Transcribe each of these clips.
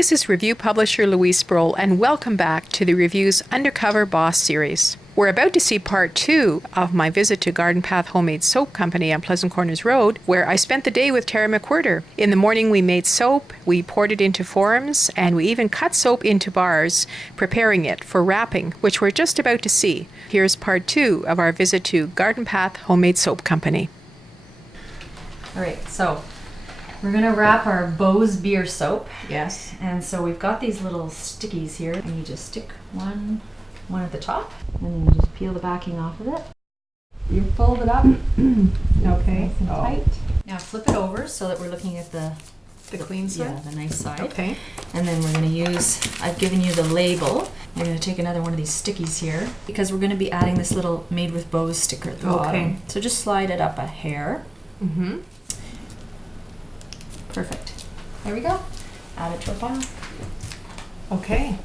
This is review publisher Louise Sproule, and welcome back to the Review's Undercover Boss series. We're about to see part 2 of my visit to Garden Path Homemade Soap Company on Pleasant Corners Road, where I spent the day with Terry MacWhirter. In the morning we made soap, we poured it into forms, and we even cut soap into bars, preparing it for wrapping, which we're just about to see. Here's part 2 of our visit to Garden Path Homemade Soap Company. All right, so we're gonna wrap our Bose beer soap. Yes. And so we've got these little stickies here, and you just stick one at the top, and then you just peel the backing off of it. You fold it up. Okay. Nice and tight. Now flip it over so that we're looking at the clean side? Yeah, the nice side. Okay. And then we're gonna use, I've given you the label. We're gonna take another one of these stickies here, because we're gonna be adding this little Made with Bose sticker at the bottom. So just slide it up a hair. Mm-hmm. Perfect. There we go. Add it to a file. Okay.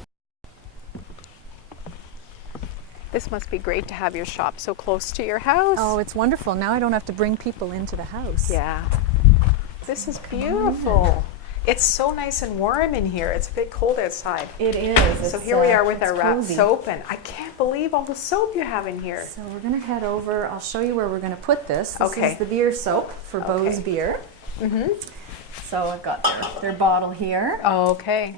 This must be great to have your shop so close to your house. Oh, it's wonderful. Now I don't have to bring people into the house. Yeah. This is beautiful. It's so nice and warm in here. It's a bit cold outside. It is. So here we are with our wrapped cozy. soap, and I can't believe all the soap you have in here. So we're going to head over. I'll show you where we're going to put this. This Okay. is the beer soap for Bose beer. Mm-hmm. So I've got their bottle here. Okay.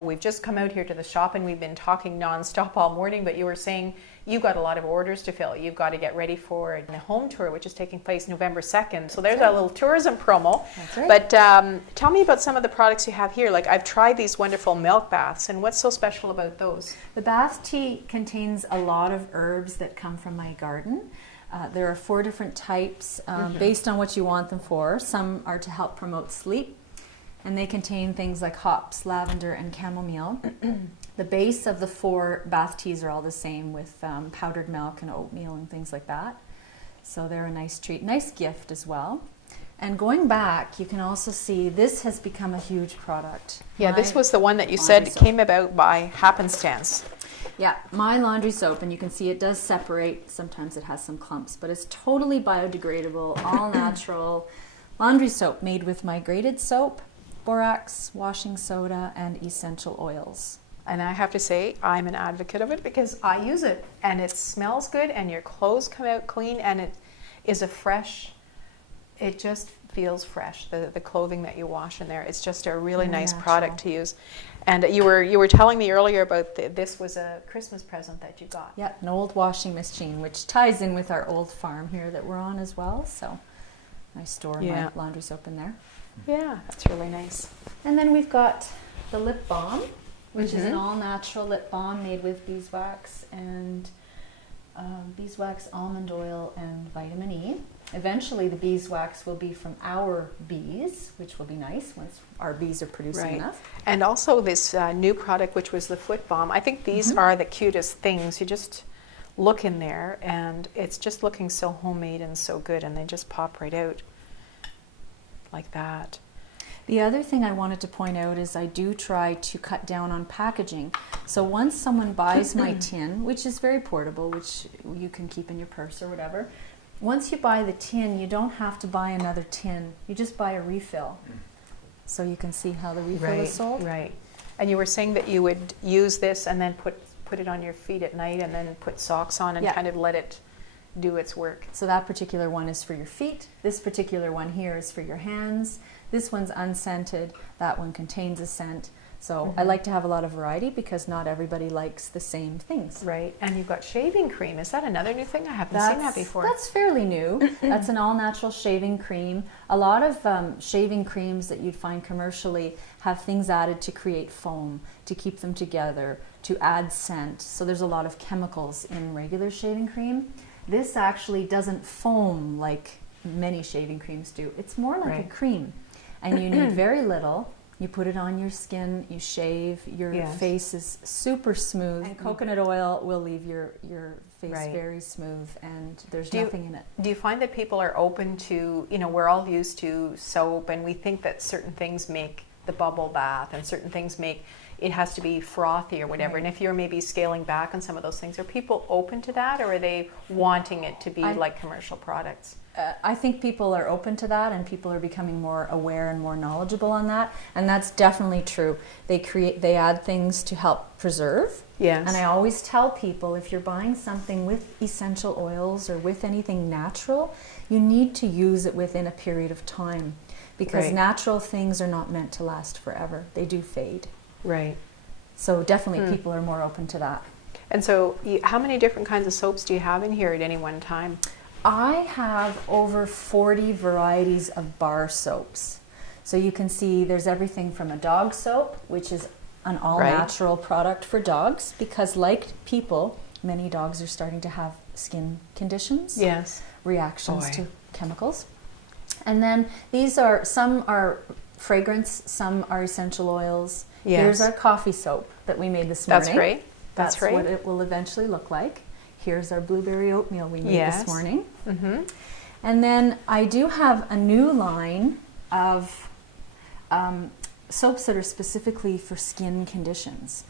We've just come out here to the shop and we've been talking nonstop all morning, but you were saying you've got a lot of orders to fill. You've got to get ready for the home tour, which is taking place November 2nd. So there's our little tourism promo. That's right. But tell me about some of the products you have here. Like, I've tried these wonderful milk baths, and what's so special about those? The bath tea contains a lot of herbs that come from my garden. There are 4 different types based on what you want them for. Some are to help promote sleep, and they contain things like hops, lavender, and chamomile. The base of the 4 bath teas are all the same, with powdered milk and oatmeal and things like that. So they're a nice treat, nice gift as well. And going back, you can also see this has become a huge product. Yeah, this was the one that you said came about by happenstance. Yeah, my laundry soap, and you can see it does separate. Sometimes it has some clumps, but it's totally biodegradable, all natural laundry soap made with my grated soap, borax, washing soda, and essential oils. And I have to say, I'm an advocate of it because I use it, and it smells good, and your clothes come out clean, and it is a fresh, it just feels fresh, the clothing that you wash in there. It's just a really nice product to use. And you were telling me earlier about this was a Christmas present that you got. Yeah, an old washing machine, which ties in with our old farm here that we're on as well. So I store my laundry soap in there. Yeah, that's really nice. And then we've got the lip balm, which is an all-natural lip balm made with beeswax and beeswax, almond oil, and vitamin E. Eventually the beeswax will be from our bees, which will be nice once our bees are producing enough. And also this new product, which was the foot balm. I think these are the cutest things. You just look in there and it's just looking so homemade and so good, and they just pop right out like that. The other thing I wanted to point out is I do try to cut down on packaging. So once someone buys my tin, which is very portable, which you can keep in your purse or whatever, once you buy the tin, you don't have to buy another tin. You just buy a refill. So you can see how the refill is sold. Right. And you were saying that you would use this and then put it on your feet at night and then put socks on and kind of let it do its work. So that particular one is for your feet. This particular one here is for your hands. This one's unscented. That one contains a scent. So I like to have a lot of variety because not everybody likes the same things. Right. And you've got shaving cream. Is that another new thing? I haven't seen that before. That's fairly new. That's an all-natural shaving cream. A lot of shaving creams that you'd find commercially have things added to create foam, to keep them together, to add scent. So there's a lot of chemicals in regular shaving cream. This actually doesn't foam like many shaving creams do. It's more like a cream. And you need very little. You put it on your skin, you shave, your face is super smooth. And coconut oil will leave your face very smooth, and there's nothing in it. Do you find that people are open to, we're all used to soap and we think that certain things make the bubble bath, and certain things make it has to be frothy or whatever. And if you're maybe scaling back on some of those things, are people open to that, or are they wanting it to be like commercial products? I think people are open to that, and people are becoming more aware and more knowledgeable on that, and that's definitely true. They add things to help preserve. Yes. And I always tell people, if you're buying something with essential oils or with anything natural, you need to use it within a period of time, because natural things are not meant to last forever. They do fade. Right. So definitely people are more open to that. And so how many different kinds of soaps do you have in here at any one time? I have over 40 varieties of bar soaps. So you can see there's everything from a dog soap, which is an all-natural product for dogs, because like people, many dogs are starting to have skin conditions, reactions to chemicals. And then some are fragrance, some are essential oils. Here's our coffee soap that we made this morning. That's right. That's what it will eventually look like. Here's our blueberry oatmeal we made this morning. Mm-hmm. And then I do have a new line of soaps that are specifically for skin conditions.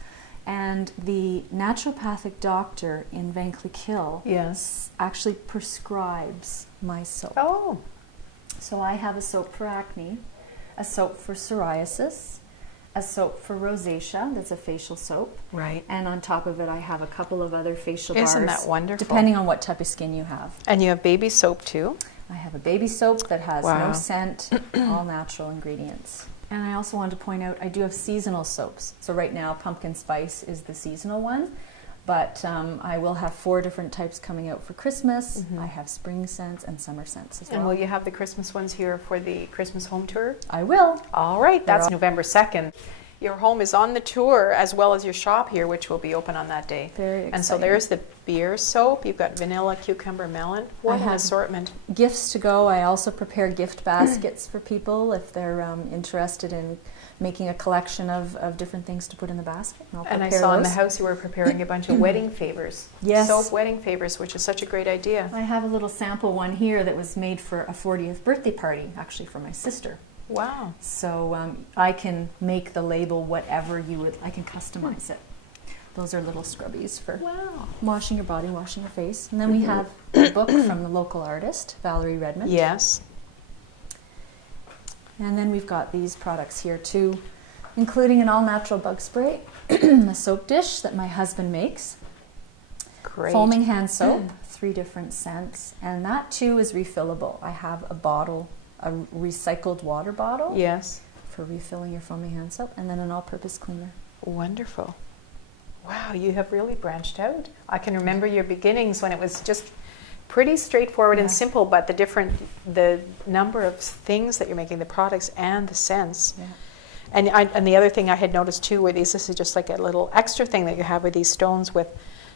And the naturopathic doctor in Vankleek Hill actually prescribes my soap. Oh. So I have a soap for acne, a soap for psoriasis, a soap for rosacea, that's a facial soap. Right. And on top of it, I have a couple of other facial bars. Isn't that wonderful? Depending on what type of skin you have. And you have baby soap too? I have a baby soap that has no scent, all natural ingredients. And I also wanted to point out, I do have seasonal soaps. So right now, pumpkin spice is the seasonal one. But I will have 4 different types coming out for Christmas. I have spring scents and summer scents as well. And will you have the Christmas ones here for the Christmas home tour? I will. All right, that's November 2nd. Your home is on the tour, as well as your shop here, which will be open on that day. Very exciting. And so there's the beer soap. You've got vanilla, cucumber, melon. What an assortment. Gifts to go. I also prepare gift baskets for people if they're interested in making a collection of different things to put in the basket. And I saw in the house you were preparing a bunch of wedding favors. Yes. Soap wedding favors, which is such a great idea. I have a little sample one here that was made for a 40th birthday party, actually for my sister. Wow. So I can make the label whatever you would. I can customize it. Those are little scrubbies for washing your body, washing your face. And then we have a book from the local artist, Valerie Redmond. Yes. And then we've got these products here too, including an all-natural bug spray, a soap dish that my husband makes, foaming hand soap, 3 different scents, and that too is refillable. I have a bottle, a recycled water bottle for refilling your foaming hand soap, and then an all-purpose cleaner. Wonderful. Wow, you have really branched out. I can remember your beginnings when it was just pretty straightforward and simple, but the number of things that you're making, the products and the scents. And the other thing I had noticed too were this is just like a little extra thing that you have with these stones with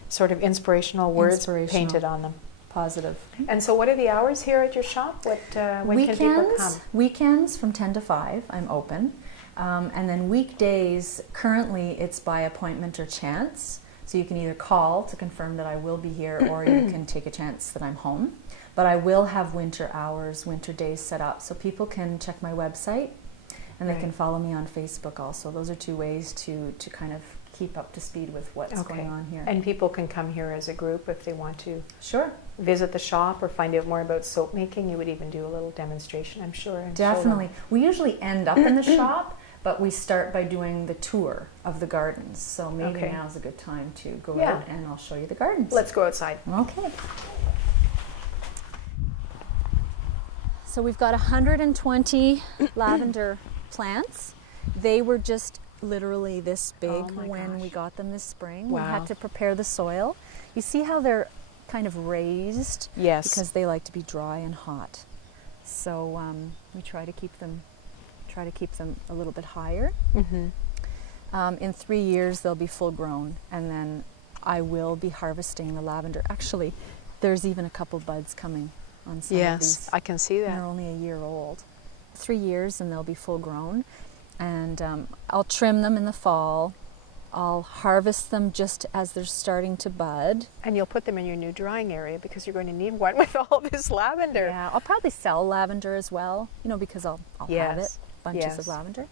sort of inspirational words painted on them. Positive. And so what are the hours here at your shop? When can people come? Weekends from 10 to 5, I'm open. And then weekdays, currently it's by appointment or chance. So you can either call to confirm that I will be here, or you can take a chance that I'm home. But I will have winter hours, winter days set up, so people can check my website, and they can follow me on Facebook also. Those are 2 ways to kind of keep up to speed with what's going on here. And people can come here as a group if they want to visit the shop or find out more about soap making. You would even do a little demonstration, I'm sure. Definitely. We usually end up in the shop, but we start by doing the tour of the gardens. So maybe now's a good time to go out and I'll show you the gardens. Let's go outside. Okay. So we've got 120 lavender plants. They were just literally this big when we got them this spring. We had to prepare the soil. You see how they're kind of raised? Yes. Because they like to be dry and hot. So we try to keep them a little bit higher. In 3 years they'll be full grown, and then I will be harvesting the lavender. Actually, there's even a couple buds coming on some of these. Yes, I can see that. They're only a year old. 3 years and they'll be full grown, and I'll trim them in the fall. I'll harvest them just as they're starting to bud. And you'll put them in your new drying area because you're going to need one with all this lavender. Yeah, I'll probably sell lavender as well, because I'll have it. Bunches of lavender.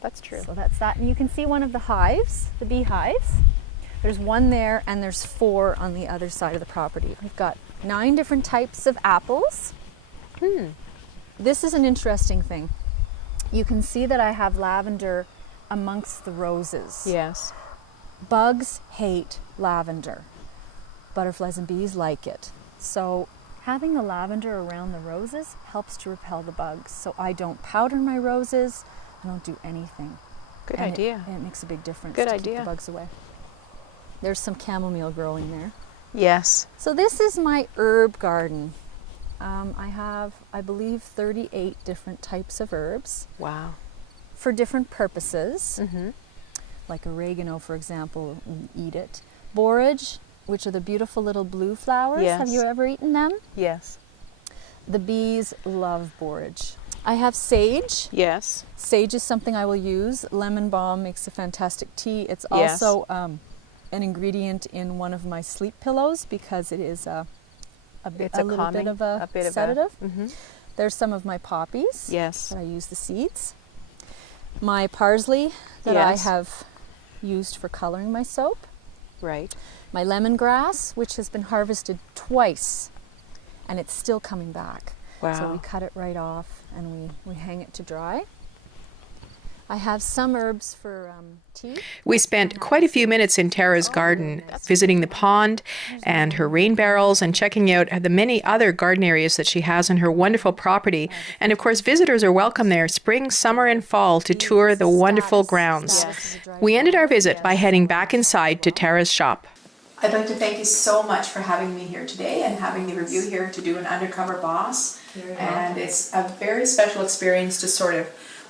That's true. So that's that. And you can see one of the hives, the beehives. There's one there and there's 4 on the other side of the property. We've got 9 different types of apples. This is an interesting thing. You can see that I have lavender amongst the roses. Yes. Bugs hate lavender. Butterflies and bees like it. So having the lavender around the roses helps to repel the bugs. So I don't powder my roses. I don't do anything. Good And idea. It makes a big difference Good to idea. keep the bugs away. There's some chamomile growing there. Yes. So this is my herb garden. I have, I believe, 38 different types of herbs Wow. for different purposes. Like oregano, for example, we eat it. Borage, which are the beautiful little blue flowers. Yes. Have you ever eaten them? Yes. The bees love borage. I have sage. Yes. Sage is something I will use. Lemon balm makes a fantastic tea. It's Yes. also an ingredient in one of my sleep pillows because it is a little bit of a sedative. There's some of my poppies Yes. that I use the seeds. My parsley that Yes. I have used for coloring my soap. Right. My lemongrass, which has been harvested twice and it's still coming back. Wow. So we cut it right off and we hang it to dry. I have some herbs for tea. We spent quite a few minutes in Tara's garden, visiting the pond and her rain barrels and checking out the many other garden areas that she has on her wonderful property. And of course, visitors are welcome there spring, summer, and fall to tour the wonderful grounds. We ended our visit by heading back inside to Tara's shop. I'd like to thank you so much for having me here today and having the review here to do an Undercover Boss. And it's a very special experience to sort of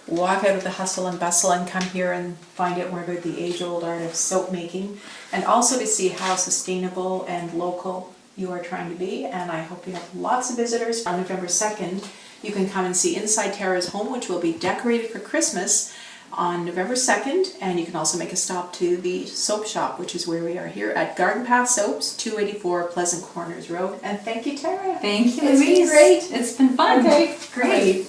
walk out of the hustle and bustle and come here and find out more about the age-old art of soap making, and also to see how sustainable and local you are trying to be. And I hope you have lots of visitors. On November 2nd, you can come and see inside Tara's home, which will be decorated for Christmas on November 2nd, and you can also make a stop to the soap shop, which is where we are here at Garden Path Soaps, 284 Pleasant Corners Road. And thank you, Tara. Thank you, It's been Louise. great. It's been fun. Okay, Great.